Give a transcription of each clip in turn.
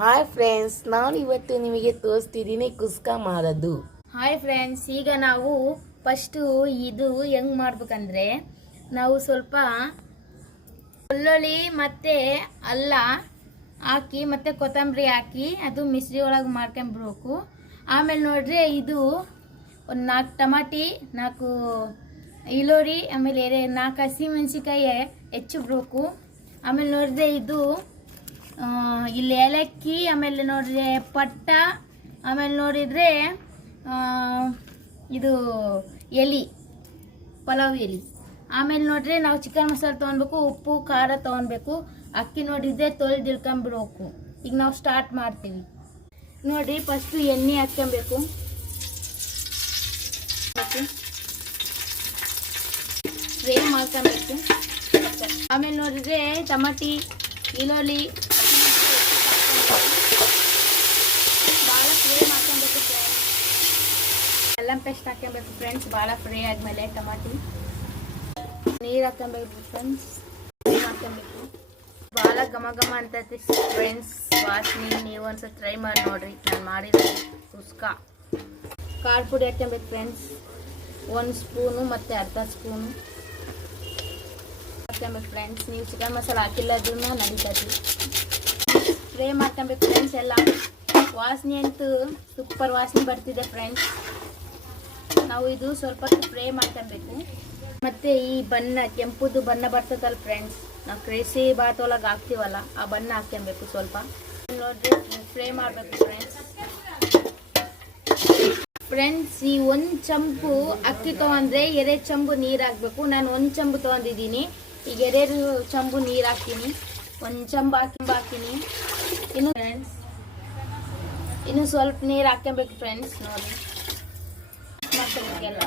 Hi friends, ನಾನು ಇವತ್ತು ನಿಮಗೆ ತೋರಿಸ್ತಿದ್ದೀನಿ ಕುಸ್ಕ ಮಾಡೋದು. ಹಾಯ್ ಫ್ರೆಂಡ್ಸ್, ಈಗ ನಾವು ಫಸ್ಟು ಇದು ಹೆಂಗೆ ಮಾಡ್ಬೇಕಂದ್ರೆ ನಾವು ಸ್ವಲ್ಪ ಬೆಳ್ಳುಳ್ಳಿ ಮತ್ತು ಅಲ್ಲ ಹಾಕಿ ಮತ್ತು ಕೊತ್ತಂಬರಿ ಹಾಕಿ ಅದು ಮಿಕ್ಸಿ ಒಳಗೆ ಮಾಡ್ಕೊಂಬಿಡ್ಬೇಕು. ಆಮೇಲೆ ನೋಡ್ರಿ ಇದು ಒಂದು 4 ಟಮಾಟಿ, 4 ಈರುಳ್ಳಿ, ಆಮೇಲೆ 4 ಹಸಿಮೆಣ್ಸಿಕಾಯಿ ಹೆಚ್ಚಿಬಿಡ್ಬೇಕು. ಆಮೇಲೆ ನೋಡಿದ್ರೆ ಇದು ಇಲ್ಲಿ ಏಲಕ್ಕಿ, ಆಮೇಲೆ ನೋಡಿದ್ರೆ ಪಟ್ಟ, ಆಮೇಲೆ ನೋಡಿದರೆ ಇದು ಎಲೆ, ಪಲಾವ್ ಎಲೆ. ಆಮೇಲೆ ನೋಡ್ರಿ ನಾವು ಚಿಕನ್ ಮಸಾಲೆ ತೊಗೊಳ್ಬೇಕು, ಉಪ್ಪು ಖಾರ ತೊಗೊಳ್ಬೇಕು, ಅಕ್ಕಿ ನೋಡಿದ್ರೆ ತೊಳೆದು ಇಳ್ಕೊಂಬಿಡ್ಬೇಕು. ಈಗ ನಾವು ಸ್ಟಾರ್ಟ್ ಮಾಡ್ತೀವಿ ನೋಡಿರಿ. ಫಸ್ಟು ಎಣ್ಣೆ ಹಾಕ್ಕೊಬೇಕು, ಫ್ರೈ ಮಾಡ್ಕೊಬೇಕು. ಆಮೇಲೆ ನೋಡಿದ್ರೆ ಟಮಾಟಿ, ಈರುಳ್ಳಿ ಭಾಳ ಫ್ರೈ ಮಾಡ್ಕೊಬೇಕು ಫ್ರೆಂಡ್ಸ್. ಅಲ್ಲಂ ಪೇಸ್ಟ್ ಹಾಕ್ಕೊಬೇಕು ಫ್ರೆಂಡ್ಸ್. ಭಾಳ ಫ್ರೈ ಆದಮೇಲೆ ಟಮಾಟಿ ನೀರು ಹಾಕ್ಕೊಬೇಕು ಫ್ರೆಂಡ್ಸ್. ಹಾಕ್ಕೊಬೇಕು, ಭಾಳ ಘಮ ಘಮ ಅಂತೈತಿ ಫ್ರೆಂಡ್ಸ್ ವಾಸನೆ. ನೀವು ಒಂದ್ಸಲ ಟ್ರೈ ಮಾಡಿ ನೋಡ್ರಿ. ನಾನು ಮಾಡಿದ ಕುಸ್ಕ. ಖಾರ ಪುಡಿ ಹಾಕ್ಕೊಬೇಕು ಫ್ರೆಂಡ್ಸ್, 1 ಸ್ಪೂನು ಮತ್ತು ಅರ್ಧ ಸ್ಪೂನು ಹಾಕ್ಕೊಬೇಕು ಫ್ರೆಂಡ್ಸ್. ನೀವು ಚಿಕನ್ ಮಸಾಲೆ ಹಾಕಿಲ್ಲದ್ರೂ ನಡೀತದೆ. ಫ್ರೈ ಮಾಡ್ಕೊಬೇಕು ಫ್ರೆಂಡ್ಸ್. ಎಲ್ಲ ವಾಸನೆ ಅಂತೂ ಸೂಪರ್ ವಾಸನೆ ಬರ್ತಿದೆ ಫ್ರೆಂಡ್ಸ್. ನಾವು ಇದು ಸ್ವಲ್ಪ ಫ್ರೈ ಮಾಡ್ಕೊಬೇಕು. ಮತ್ತು ಈ ಬಣ್ಣ, ಕೆಂಪುದು ಬಣ್ಣ ಬರ್ತದಲ್ಲ ಫ್ರೆಂಡ್ಸ್, ನಾವು ಕೇಸರಿ ಬಾತ್ ಒಳಗೆ ಹಾಕ್ತೀವಲ್ಲ, ಆ ಬಣ್ಣ ಹಾಕ್ಕೊಬೇಕು ಸ್ವಲ್ಪ. ನೋಡ್ರಿ ಫ್ರೈ ಮಾಡಬೇಕು ಫ್ರೆಂಡ್ಸ್. ಈ 1 ಚಂಪು ಅಕ್ಕಿ ತೊಗೊಂಡ್ರೆ 2 ಚಂಬು ನೀರು ಹಾಕಬೇಕು. ನಾನು 1 ಚಂಬು ತೊಗೊಂಡಿದ್ದೀನಿ. ಈಗ 2 ಚಂಬು ನೀರು ಹಾಕ್ತೀನಿ. 1 ಚಂಬು ಹಾಕ್ತೀನಿ. ಇನ್ನು ಫ್ರೆಂಡ್ಸ್ ಇನ್ನು ಸ್ವಲ್ಪ ನೀರು ಹಾಕ್ಕೊಬೇಕು ಫ್ರೆಂಡ್ಸ್. ನೋಡಿ ಮಾಡ್ಕೊಬೇಕೆಲ್ಲ.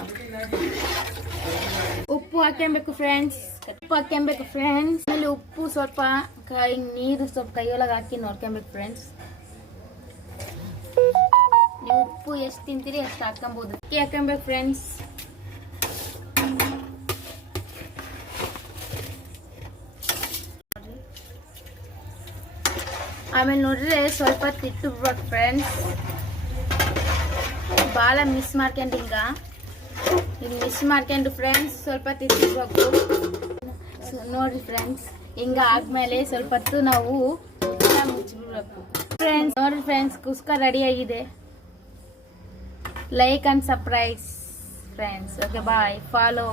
ಉಪ್ಪು ಹಾಕ್ಕೊಬೇಕು ಫ್ರೆಂಡ್ಸ್. ಉಪ್ಪು ಹಾಕ್ಕೊಬೇಕು ಫ್ರೆಂಡ್ಸ್. ಆಮೇಲೆ ಉಪ್ಪು ಸ್ವಲ್ಪ ನೀರು ಸ್ವಲ್ಪ ಕೈಯೊಳಗೆ ಹಾಕಿ ನೋಡ್ಕೊಬೇಕು ಫ್ರೆಂಡ್ಸ್. ನೀವು ಉಪ್ಪು ಎಷ್ಟು ತಿಂತೀರಿ ಅಷ್ಟು ಹಾಕ್ಕೊಬೋದು. ಅಕ್ಕಿ ಹಾಕ್ಕೊಬೇಕು ಫ್ರೆಂಡ್ಸ್. ಆಮೇಲೆ ನೋಡ್ರೆ ಸ್ವಲ್ಪ ತಿಟ್ಟಬೇಕು ಫ್ರೆಂಡ್ಸ್. ಭಾಳ ಮಿಕ್ಸ್ ಮಾಡ್ಕೊಂಡು ಈಗ ಮಿಕ್ಸ್ ಮಾಡ್ಕೊಂಡು ಫ್ರೆಂಡ್ಸ್ ಸ್ವಲ್ಪ ತಿಟ್ಟಿರ್ಬೇಕು ನೋಡ್ರಿ ಫ್ರೆಂಡ್ಸ್. ಹಿಂಗ ಆದ್ಮೇಲೆ ಸ್ವಲ್ಪ ಹೊತ್ತು ನಾವು ಮುಚ್ಚಿಬಿಡ್ಬೇಕು ಫ್ರೆಂಡ್ಸ್. ನೋಡ್ರಿ ಫ್ರೆಂಡ್ಸ್, ಕುಸ್ಕ ರೆಡಿ ಆಗಿದೆ. Like and subscribe friends. Okay, bye. Follow.